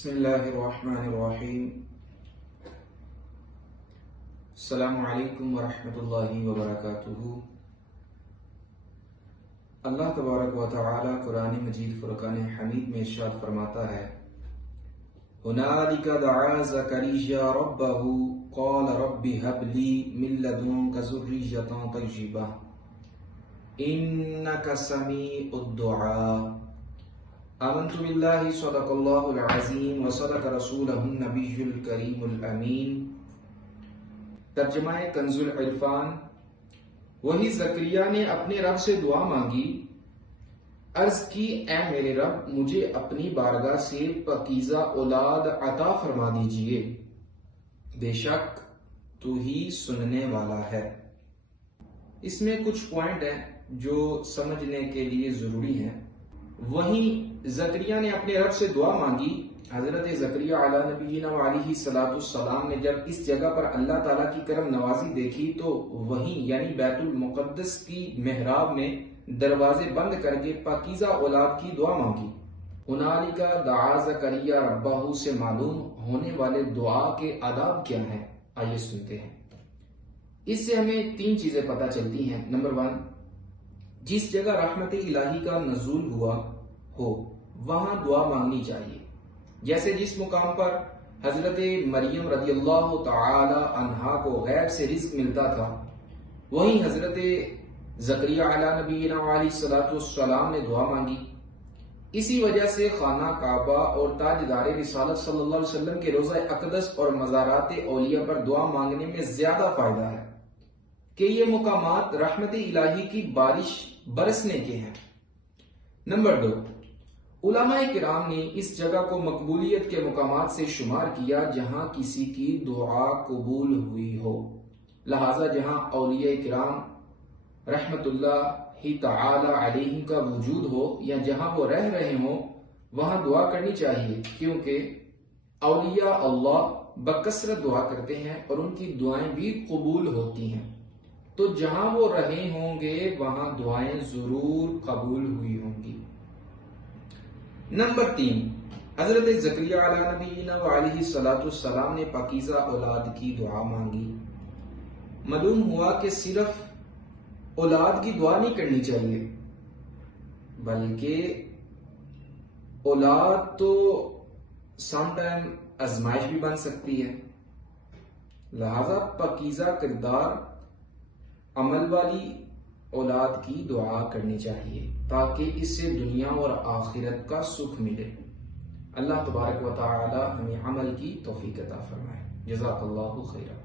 بسم اللہ الرحمن الرحیم۔ السلام علیکم ورحمۃ اللہ وبرکاتہ۔ اللہ تبارک و تعالی قرآن مجید فرقان حمید میں ارشاد فرماتا ہے، هنالک دعا زکریا ربہ قال رب هب لی من لدنک ذریۃ طیبہ انک سمیع الدعاء۔ آمنت باللہ صدق اللہ العظیم وصدق رسولہ النبی الکریم الامین۔ ترجمہ کنز العرفان۔ وہی زکریا نے اپنے رب سے دعا مانگی، عرض کی اے میرے رب مجھے اپنی بارگاہ سے پاکیزہ اولاد عطا فرما دیجئے، بے شک تو ہی سننے والا ہے۔ اس میں کچھ پوائنٹ ہیں جو سمجھنے کے لیے ضروری ہیں۔ وہیں زکریا نے اپنے رب سے دعا مانگی۔ حضرت زکریا علیہ نبینا وعلیہ السلام نے جب اس جگہ پر اللہ تعالیٰ کی کرم نوازی دیکھی تو وہیں یعنی بیت المقدس کی محراب میں دروازے بند کر کے پاکیزہ اولاد کی دعا مانگی۔ ہنالک دعا زکریا ربہ سے معلوم ہونے والے دعا کے آداب کیا ہیں، آئیے سنتے ہیں۔ اس سے ہمیں تین چیزیں پتہ چلتی ہیں۔ نمبر 1، جس جگہ رحمت الہی کا نزول ہوا ہو وہاں دعا مانگنی چاہیے۔ جیسے جس مقام پر حضرت مریم رضی اللہ تعالی عنہا کو غیب سے رزق ملتا تھا، وہیں حضرت زکریا علیہ نبینا علیہ السلام نے دعا مانگی۔ اسی وجہ سے خانہ کعبہ اور تاجدار رسالت صلی اللہ علیہ وسلم کے روضہ اقدس اور مزارات اولیاء پر دعا مانگنے میں زیادہ فائدہ ہے کہ یہ مقامات رحمت الہی کی بارش برسنے کے ہیں۔ نمبر 2، علماء کرام نے اس جگہ کو مقبولیت کے مقامات سے شمار کیا جہاں کسی کی دعا قبول ہوئی ہو، لہذا جہاں اولیاء کرام رحمت اللہ تعالی علیہم کا وجود ہو یا جہاں وہ رہ رہے ہوں وہاں دعا کرنی چاہیے، کیونکہ اولیاء اللہ بکثرت دعا کرتے ہیں اور ان کی دعائیں بھی قبول ہوتی ہیں، تو جہاں وہ رہے ہوں گے وہاں دعائیں ضرور قبول ہوئی ہوں گی۔ نمبر 3، حضرت زکریا علیہ نبینا وعلیہ السلام نے پاکیزہ اولاد کی دعا مانگی۔ معلوم ہوا کہ صرف اولاد کی دعا نہیں کرنی چاہیے، بلکہ اولاد تو سم ٹائم آزمائش بھی بن سکتی ہے، لہذا پاکیزہ کردار عمل والی اولاد کی دعا کرنی چاہیے تاکہ اس سے دنیا اور آخرت کا سکھ ملے۔ اللہ تبارک و تعالی ہمیں عمل کی توفیق عطا فرمائے۔ جزاک اللہ خیرا۔